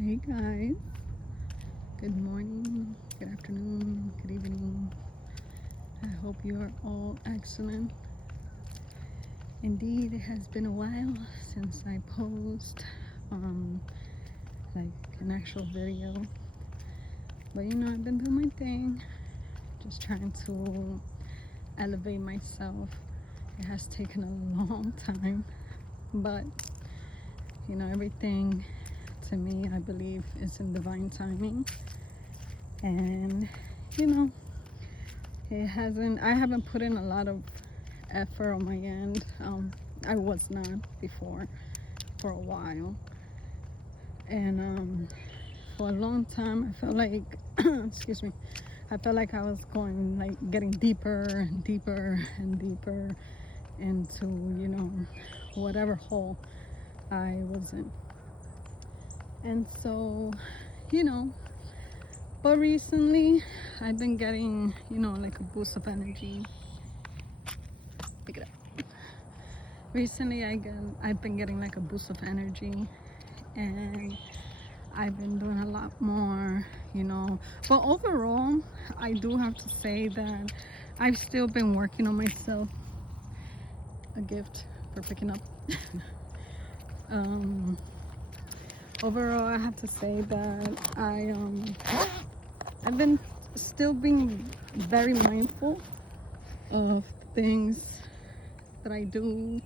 Hey guys, good morning, good afternoon, good evening. I hope you are all excellent. Indeed, it has been a while since I post like an actual video, but I've been doing my thing, just trying to elevate myself. It has taken a long time, but everything to me, I believe, is in divine timing. And I haven't put in a lot of effort on my end. I was not before, for a while. And for a long time, I felt like, excuse me, I felt like I was getting deeper and deeper and deeper into, whatever hole I was in. And so, but recently I've been getting, like a boost of energy. Pick it up. Recently I've been getting like a boost of energy, and I've been doing a lot more, but overall I do have to say that I've still been working on myself. A gift for picking up. Overall I have to say that I've been still being very mindful of things that I do,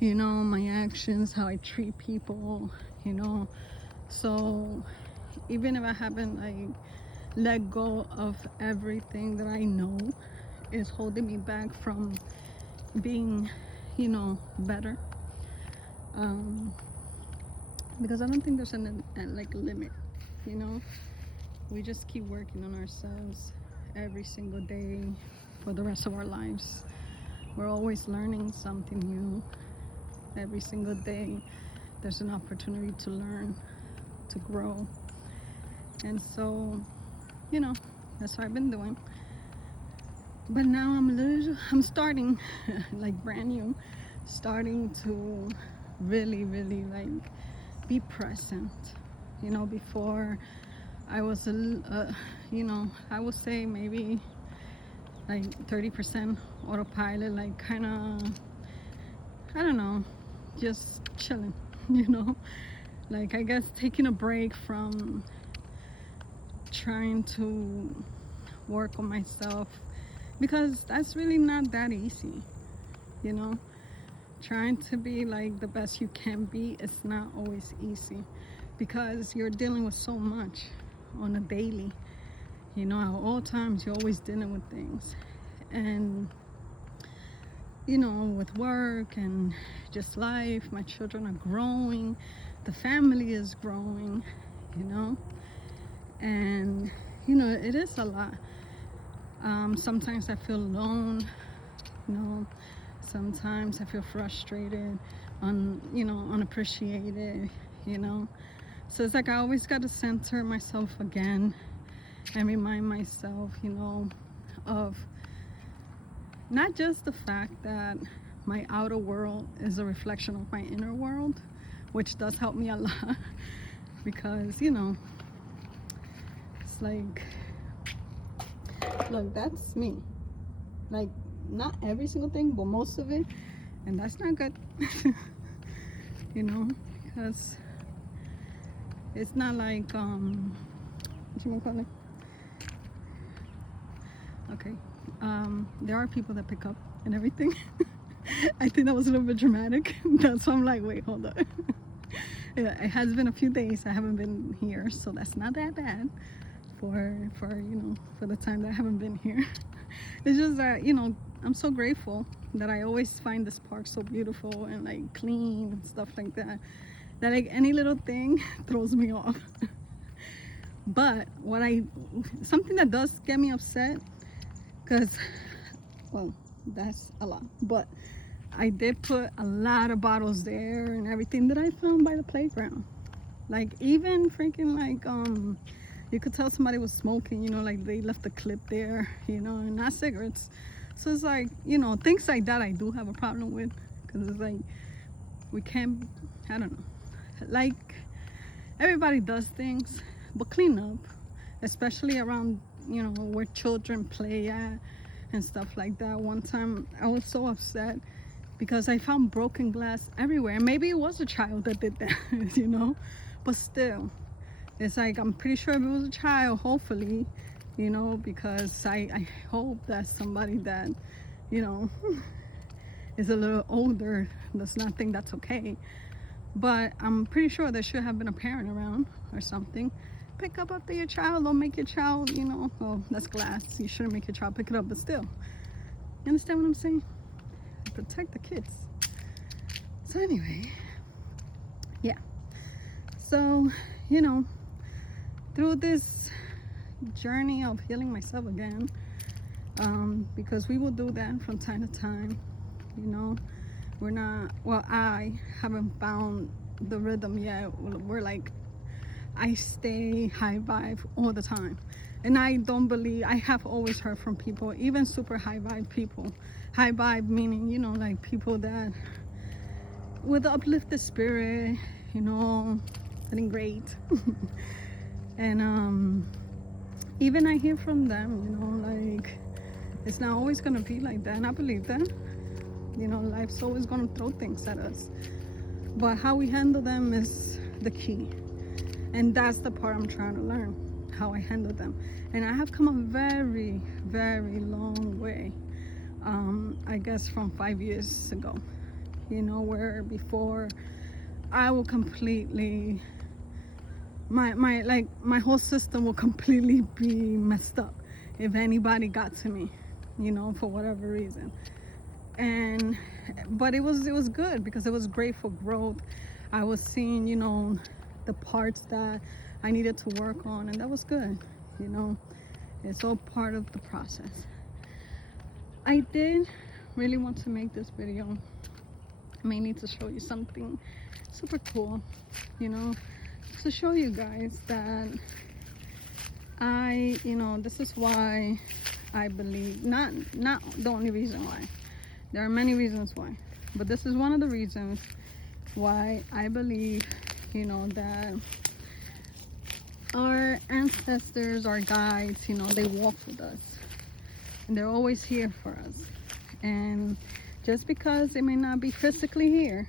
my actions, how I treat people, so even if I haven't let go of everything that I know is holding me back from being, better, because I don't think there's a limit, we just keep working on ourselves every single day for the rest of our lives. We're always learning something new. Every single day there's an opportunity to learn, to grow. And so, that's what I've been doing. But now I'm starting like brand new, starting to really be present. Before I was I would say maybe like 30% autopilot, like kind of, I don't know, just chilling, like I guess taking a break from trying to work on myself, because that's really not that easy, trying to be like the best you can be. It's not always easy because you're dealing with so much on a daily, at all times you're always dealing with things. And with work and just life, my children are growing, the family is growing, and it is a lot. Sometimes I feel alone, sometimes I feel frustrated, unappreciated, so it's like I always got to center myself again and remind myself, of not just the fact that my outer world is a reflection of my inner world, which does help me a lot because it's like, look, that's me, like not every single thing but most of it, and that's not good. Because it's not like what you call it, okay, there are people that pick up and everything. I think that was a little bit dramatic. That's why I'm like, wait, hold on. Yeah, it has been a few days I haven't been here, so that's not that bad for for the time that I haven't been here. It's just that I'm so grateful that I always find this park so beautiful and like clean and stuff like that, that like any little thing throws me off. But something that does get me upset, because, well, that's a lot, but I did put a lot of bottles there and everything that I found by the playground. Like even freaking like you could tell somebody was smoking, like they left a clip there, and not cigarettes. So it's like, things like that I do have a problem with, because it's like we can't, I don't know, like everybody does things, but clean up, especially around, you know, where children play at and stuff like that. One time I was so upset because I found broken glass everywhere. Maybe it was a child that did that, you know, but still, it's like, I'm pretty sure if it was a child, hopefully, you know, because I hope that somebody that, you know, is a little older does not think that's okay. But I'm pretty sure there should have been a parent around or something. Pick up after your child. Don't make your child, you know, well, that's glass. You shouldn't make your child pick it up, but still. You understand what I'm saying? Protect the kids. So anyway, yeah. So, you know, through this journey of healing myself again, because we will do that from time to time, you know. We're not, well, I haven't found the rhythm yet. We're like, I stay high vibe all the time. And I don't believe, I have always heard from people, even super high vibe people. High vibe meaning, you know, like people that with uplifted spirit, you know, feeling great. And even I hear from them, you know, like, it's not always gonna be like that. And I believe that. You know, life's always going to throw things at us, but how we handle them is the key. And that's the part I'm trying to learn, how I handle them. And I have come a very, very long way, I guess from 5 years ago, you know, where before I will completely, my whole system will completely be messed up if anybody got to me, you know, for whatever reason. And but it was good because it was great for growth. I was seeing, you know, the parts that I needed to work on, and that was good. You know, it's all part of the process. I did really want to make this video mainly to show you something super cool, you know, to show you guys that you know, this is why I believe, not the only reason why. There are many reasons why, but this is one of the reasons why I believe, you know, that our ancestors, our guides, you know, they walk with us and they're always here for us. And just because they may not be physically here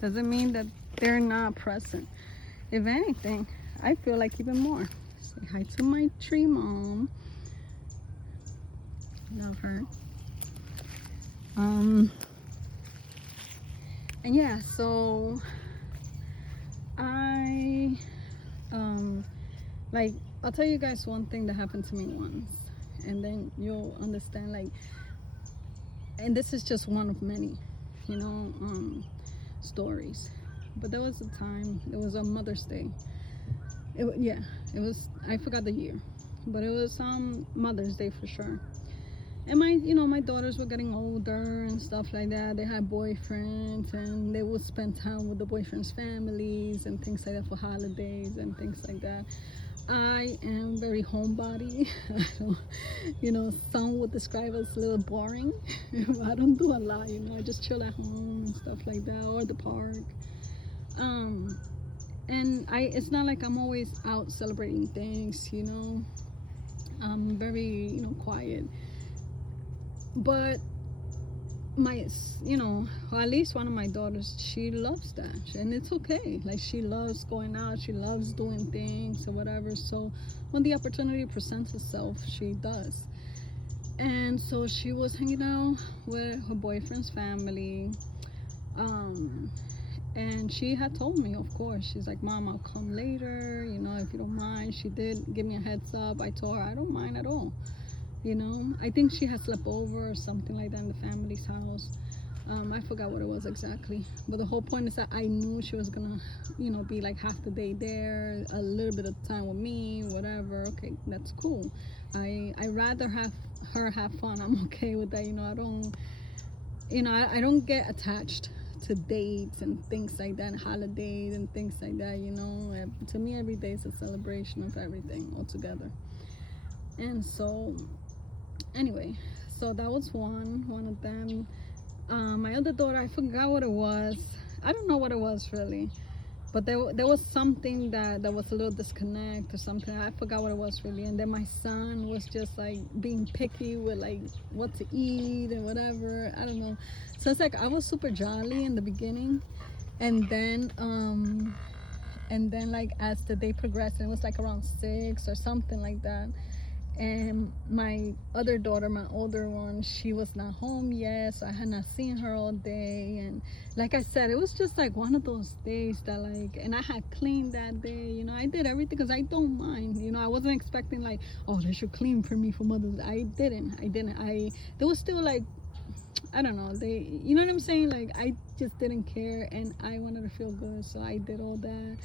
doesn't mean that they're not present. If anything, I feel like even more. Say hi to my tree mom. Love her. And yeah, so I like, I'll tell you guys one thing that happened to me once, and then you'll understand, like, and this is just one of many, you know, stories. But there was a time, it was a Mother's Day. It was, I forgot the year, but it was Mother's Day for sure. And my daughters were getting older and stuff like that. They had boyfriends and they would spend time with the boyfriends' families and things like that for holidays and things like that. I am very homebody. You know, some would describe us a little boring. I don't do a lot, you know, I just chill at home and stuff like that, or the park. And it's not like I'm always out celebrating things, you know. I'm very, you know, quiet. But you know, or at least one of my daughters, she loves that, and it's okay. Like, she loves going out, she loves doing things or whatever. So when the opportunity presents itself, she does. And so she was hanging out with her boyfriend's family, and she had told me, of course, she's like, Mom, I'll come later, you know, if you don't mind. She did give me a heads up. I told her I don't mind at all. You know, I think she had slept over or something like that in the family's house. I forgot what it was exactly, but the whole point is that I knew she was gonna, you know, be like half the day there, a little bit of time with me, whatever. Okay, that's cool. I rather have her have fun. I'm okay with that. You know, I don't get attached to dates and things like that, and holidays and things like that. You know, to me, every day is a celebration of everything altogether. And so anyway, so that was one of them. My other daughter, I forgot what it was. I don't know what it was really. But there was something that was a little disconnect or something. I forgot what it was really. And then my son was just like being picky with like what to eat and whatever. I don't know. So it's like I was super jolly in the beginning, and then like as the day progressed, and it was like around 6 or something like that, and my other daughter, my older one, she was not home yet, so I had not seen her all day. And like I said, it was just like one of those days that like, and I had cleaned that day, you know. I did everything because I don't mind, you know. I wasn't expecting like, oh, they should clean for me for Mother's Day. I didn't. There was still like, I don't know, you know what I'm saying, like I just didn't care, and I wanted to feel good, so I did all that.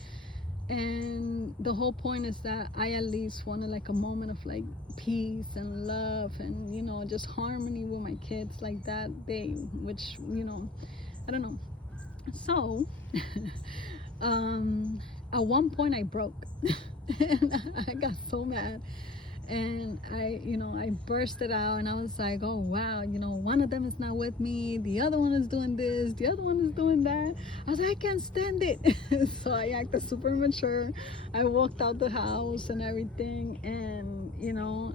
And the whole point is that I at least wanted like a moment of like peace and love and, you know, just harmony with my kids like that day, which, you know, I don't know. So at one point I broke and I got so mad, and I bursted out, and I was like, oh wow, you know, one of them is not with me, the other one is doing this, the other one is doing that. I was like, I can't stand it. So I acted super mature. I walked out the house and everything, and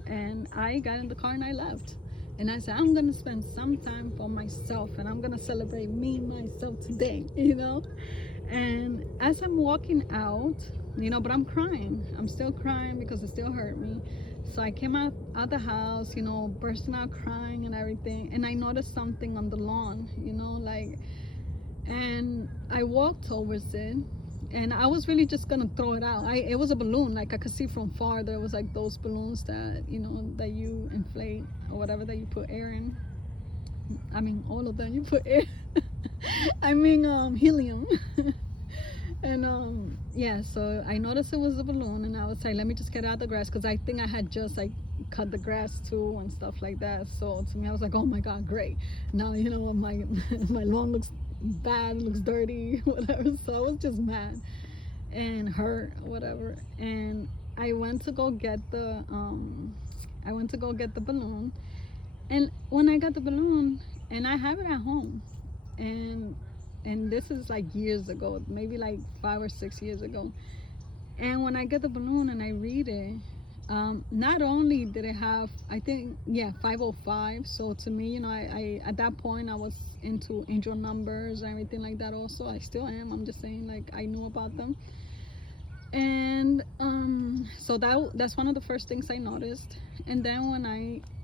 and I got in the car and I left. And I said, I'm gonna spend some time for myself, and I'm gonna celebrate me myself today, you know. And as I'm walking out, but I'm crying. I'm still crying because it still hurt me. So I came out the house, bursting out crying and everything. And I noticed something on the lawn, and I walked towards it. And I was really just gonna throw it out. It was a balloon, like I could see from far. There was like those balloons that, that you inflate or whatever, that you put air in. I mean, all of them you put air. I mean, helium. And yeah, so I noticed it was a balloon, and I was like, let me just get out of the grass, because I think I had just like cut the grass too and stuff like that. So to me, I was like, oh my god, great. Now my my lawn looks bad, looks dirty, whatever. So I was just mad and hurt, whatever. And I went to go get the balloon. And when I got the balloon, and I have it at home, and this is like years ago, maybe like 5 or 6 years ago. And when I get the balloon and I read it, not only did it have, I think, 505. So to me, I at that point I was into angel numbers and everything like that. Also, I still am. I'm just saying, like, I knew about them. And so that's one of the first things I noticed. And then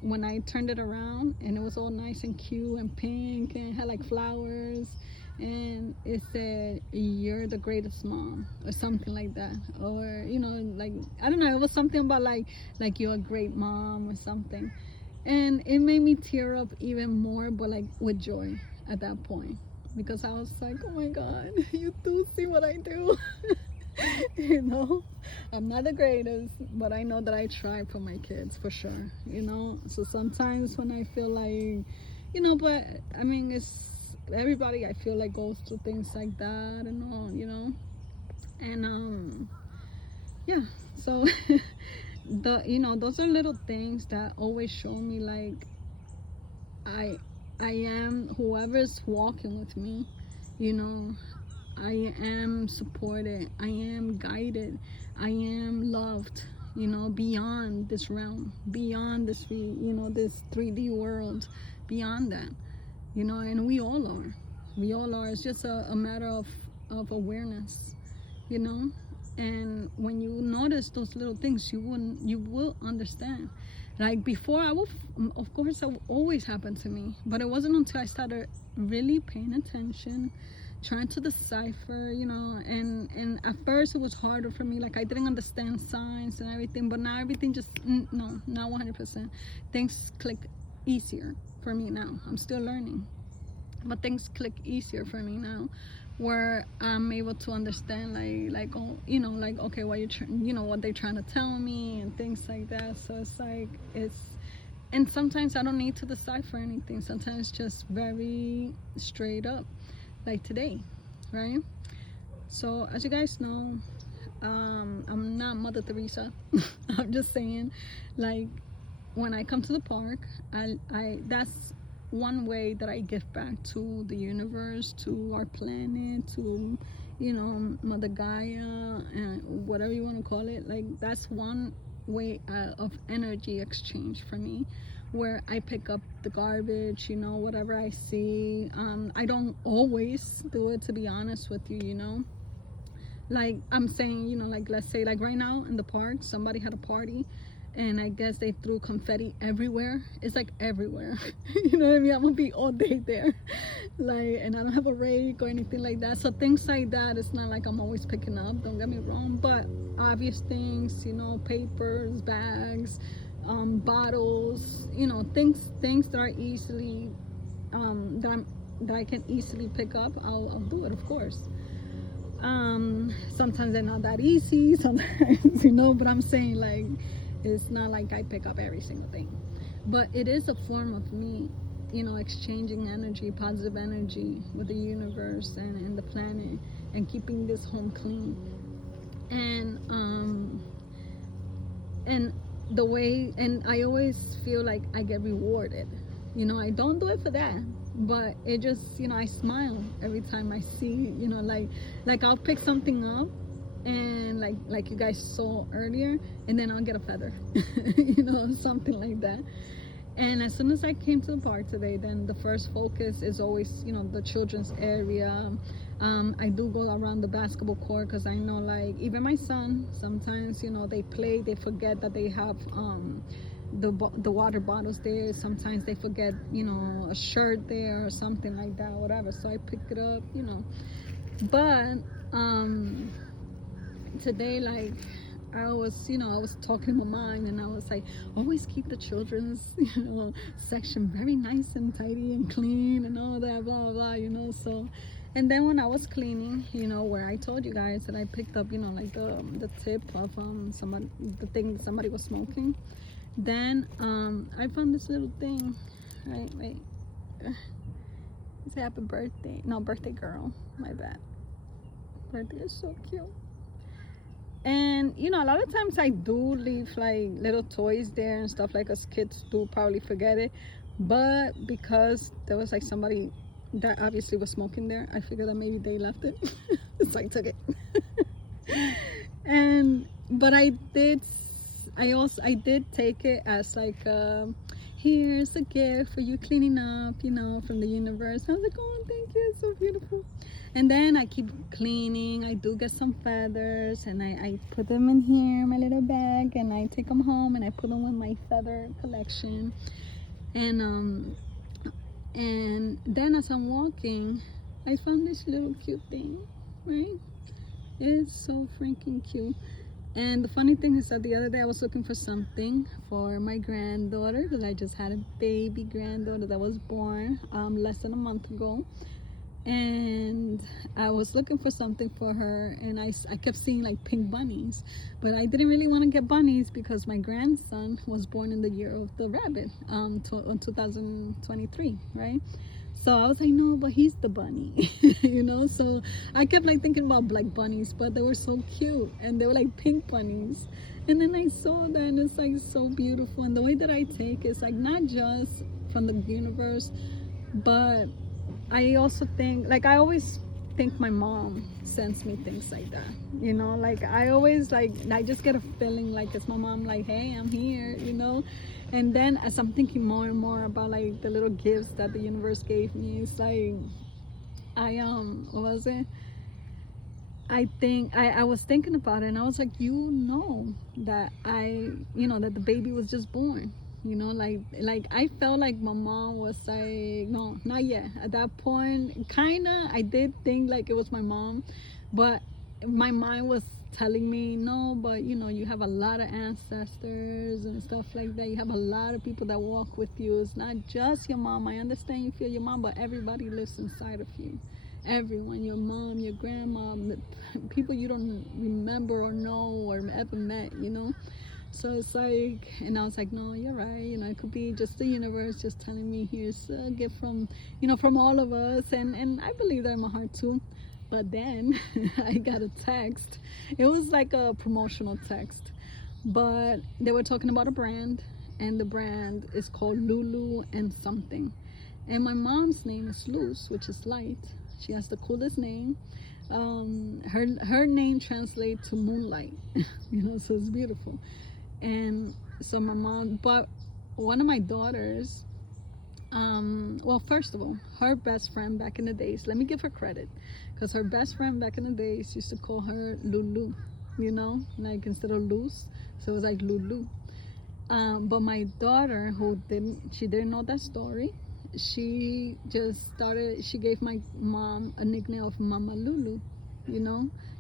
when I turned it around, and it was all nice and cute and pink and had like flowers, and it said, you're the greatest mom, or something like that. Or like, I don't know, it was something about like you're a great mom or something. And it made me tear up even more, but like with joy at that point, because I was like, oh my god, you do see what I do. I'm not the greatest, but I know that I try for my kids, for sure. So sometimes when I feel like, but I mean, it's everybody, I feel like, goes through things like that and all, and yeah. So those are little things that always show me like I am, whoever's walking with me, I am supported, I am guided, I am loved, beyond this realm, beyond this this 3D world, beyond that, and we all are. It's just a matter of awareness, and when you notice those little things, you will understand. Like before, of course, it would always happen to me, but it wasn't until I started really paying attention, trying to decipher, and at first it was harder for me. Like, I didn't understand signs and everything, but now everything just, no, not 100%. Things click easier for me now. I'm still learning, but things click easier for me now, where I'm able to understand, like oh, like, okay, what what they're trying to tell me and things like that. So it's like, and sometimes I don't need to decipher anything. Sometimes it's just very straight up, like today, right? So as you guys know, I'm not Mother Teresa. I'm just saying, like, when I come to the park, I that's one way that I give back to the universe, to our planet, to you know, Mother Gaia, and whatever you want to call it. Like, that's one way of energy exchange for me, where I pick up the garbage, you know, whatever I see. I don't always do it, to be honest with you, you know. Like, I'm saying, you know, like, let's say, like, right now in the park, somebody had a party, and I guess they threw confetti everywhere. It's like everywhere. You know what I mean? I'm gonna be all day there. Like, and I don't have a rake or anything like that. So things like that, it's not like I'm always picking up, don't get me wrong. But obvious things, you know, papers, bags, bottles, you know, things that are easily, that I can easily pick up, I'll do it, of course. Sometimes they're not that easy, sometimes, you know, but I'm saying, like, it's not like I pick up every single thing, but it is a form of me, you know, exchanging energy, positive energy with the universe and the planet, and keeping this home clean. And the way, and I always feel like I get rewarded, you know. I don't do it for that, but it just, you know, I smile every time I see, you know, like I'll pick something up, and like you guys saw earlier, and then I'll get a feather. You know, something like that. And as soon as I came to the park today, then the first focus is always, you know, the children's area. I do go around the basketball court, because I know, like, even my son, sometimes, you know, they play, they forget that they have the water bottles there. Sometimes they forget, you know, a shirt there or something like that, whatever. So I pick it up, you know. But today, like, I was talking in my mind, and I was like, always keep the children's, you know, section very nice and tidy and clean and all that, blah blah blah, you know. So, and then when I was cleaning, you know, where I told you guys that I picked up, you know, like the tip of the thing that somebody was smoking, then I found this little thing. Right, wait, it's a happy birthday, no, birthday girl, my bad. Birthday is so cute. And, you know, a lot of times I do leave like little toys there and stuff, like, us kids do probably forget it. But because there was like somebody that obviously was smoking there, I figured that maybe they left it. So I took it. But I did take it as like, here's a gift for you cleaning up, you know, from the universe. I was like, oh, thank you, it's so beautiful. And then I keep cleaning. I do get some feathers, and I put them in here, my little bag, and I take them home, and I put them in my feather collection. And then as I'm walking, I found this little cute thing, right? It's so freaking cute. And the funny thing is that the other day I was looking for something for my granddaughter, because I just had a baby granddaughter that was born less than a month ago. And I was looking for something for her, and I kept seeing like pink bunnies, but I didn't really want to get bunnies because my grandson was born in the year of the rabbit, 2023, right? So I was like, no, but he's the bunny. You know. So I kept like thinking about black bunnies, but they were so cute, and they were like pink bunnies. And then I saw that, and it's like so beautiful. And the way that I take is like not just from the universe, but I also think, like, I always think my mom sends me things like that, you know. Like, I always, like, I just get a feeling like it's my mom, like, hey, I'm here, you know. And then as I'm thinking more and more about like the little gifts that the universe gave me, it's like, what was it? I think I was thinking about it, and I was like, you know, that that the baby was just born. You know, like I felt like my mom was like, no, not yet. At that point, kinda, I did think like it was my mom, but my mind was telling me, no, but you know, you have a lot of ancestors and stuff like that. You have a lot of people that walk with you. It's not just your mom. I understand you feel your mom, but everybody lives inside of you. Everyone, your mom, your grandma, people you don't remember or know or ever met, you know. So it's like, and I was like, no, you're right. You know, it could be just the universe just telling me, here's a gift from, you know, from all of us. And I believe that in my heart too. But then I got a text. It was like a promotional text, but they were talking about a brand, and the brand is called Lulu and something. And my mom's name is Luz, which is light. She has the coolest name. Her name translates to moonlight, so it's beautiful. And so my mom, but one of my daughters, well, first of all, her best friend back in the days, let me give her credit, because her best friend back in the days used to call her Lulu, like instead of Luz, so it was like Lulu. But my daughter, she didn't know that story, she gave my mom a nickname of Mama Lulu,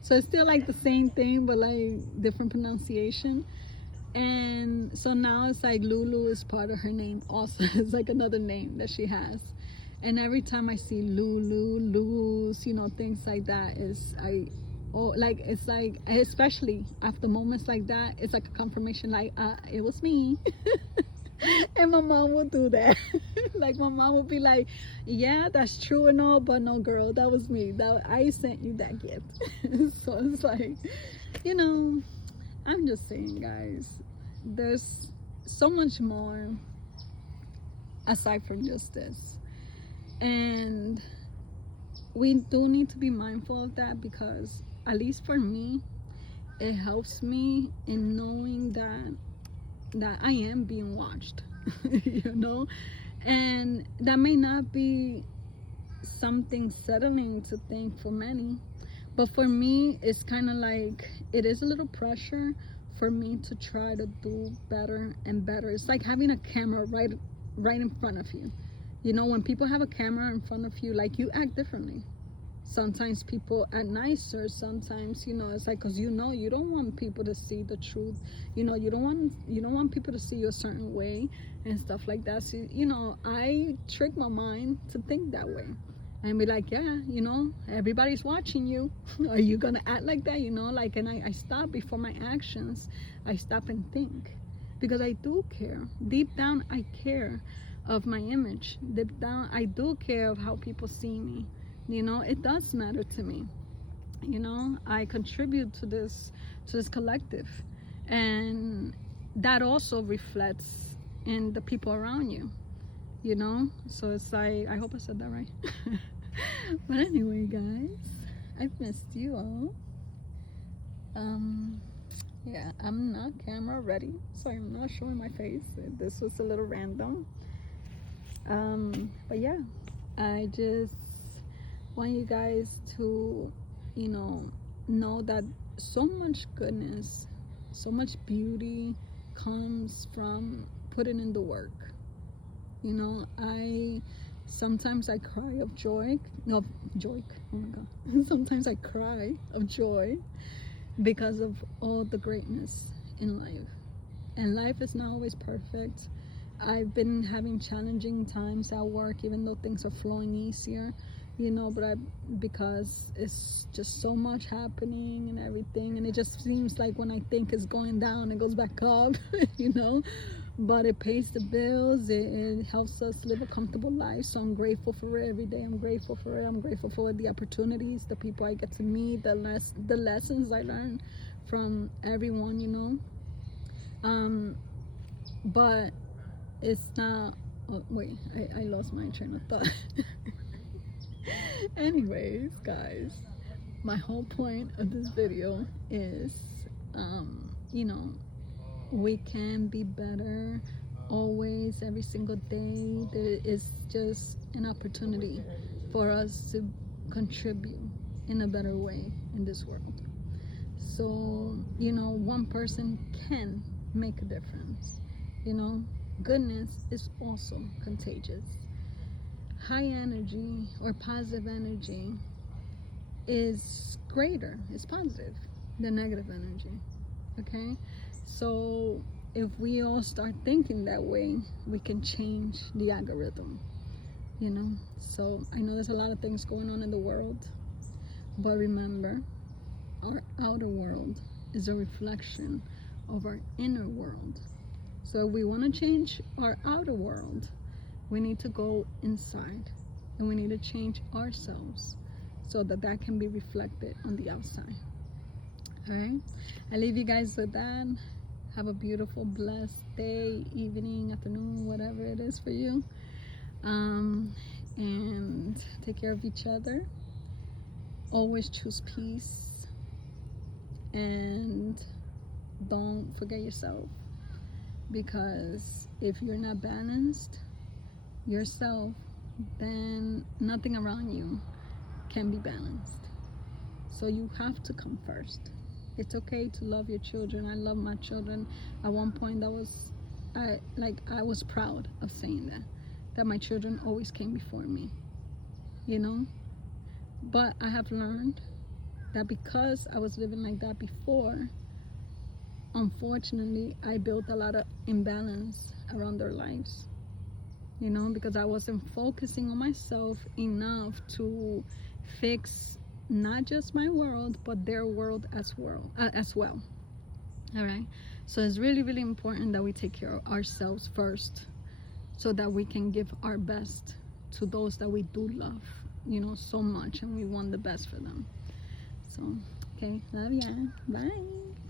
so it's still like the same thing, but like different pronunciation. And so now it's like Lulu is part of her name also. It's like another name that she has. And every time I see Lulu, Luz, things like that, it's like, especially after moments like that, it's like a confirmation, like, it was me. And my mom would do that. Like my mom would be like, yeah, that's true and all, but no, girl, that was me. I sent you that gift. So it's like, I'm just saying, guys, there's so much more aside from just this. And we do need to be mindful of that, because at least for me, it helps me in knowing that I am being watched. And that may not be something settling to think for many, but for me, it's kind of like, it is a little pressure for me to try to do better and better. It's like having a camera right in front of you. When people have a camera in front of you, like, you act differently. Sometimes people act nicer. Sometimes, it's like, because you don't want people to see the truth. You don't want people to see you a certain way and stuff like that. So, I trick my mind to think that way. And be like, yeah, everybody's watching you. Are you gonna act like that? Like, and I stop before my actions. I stop and think, because I do care. Deep down, I care of my image. Deep down, I do care of how people see me. It does matter to me. I contribute to this collective, and that also reflects in the people around you. So it's like, I hope I said that right. But anyway, guys, I've missed you all. Yeah, I'm not camera ready, so I'm not showing my face. This was a little random. But yeah, I just want you guys to know that so much goodness, so much beauty comes from putting in the work. Sometimes I cry of joy. No, joy. Oh my God. Sometimes I cry of joy because of all the greatness in life. And life is not always perfect. I've been having challenging times at work, even though things are flowing easier, but because it's just so much happening and everything. And it just seems like when I think it's going down, it goes back up, but it pays the bills. It helps us live a comfortable life. So I'm grateful for it every day. I'm grateful for it. I'm grateful for the opportunities, the people I get to meet, the lessons I learn from everyone, but it's not, oh, wait, I lost my train of thought. Anyways, guys, my whole point of this video is, we can be better always, every single day. There is just an opportunity for us to contribute in a better way in this world. So, one person can make a difference. Goodness is also contagious. High energy or positive energy is greater, it's positive than negative energy. Okay, so if we all start thinking that way, we can change the algorithm. So I know there's a lot of things going on in the world, but remember, our outer world is a reflection of our inner world. So if we want to change our outer world, we need to go inside, and we need to change ourselves so that can be reflected on the outside. All right, I leave you guys with that. Have a beautiful, blessed day, evening, afternoon, whatever it is for you, and take care of each other. always choose peace, and don't forget yourself, because if you're not balanced yourself, then nothing around you can be balanced. So you have to come first. It's okay to love your children. I love my children. At one point, I was proud of saying that my children always came before me, you know. But I have learned that because I was living like that before, unfortunately, I built a lot of imbalance around their lives, you know, because I wasn't focusing on myself enough to fix not just my world, but their world as well. All right. So it's really, really important that we take care of ourselves first, so that we can give our best to those that we do love, you know, so much, and we want the best for them. So, okay, love ya. Bye.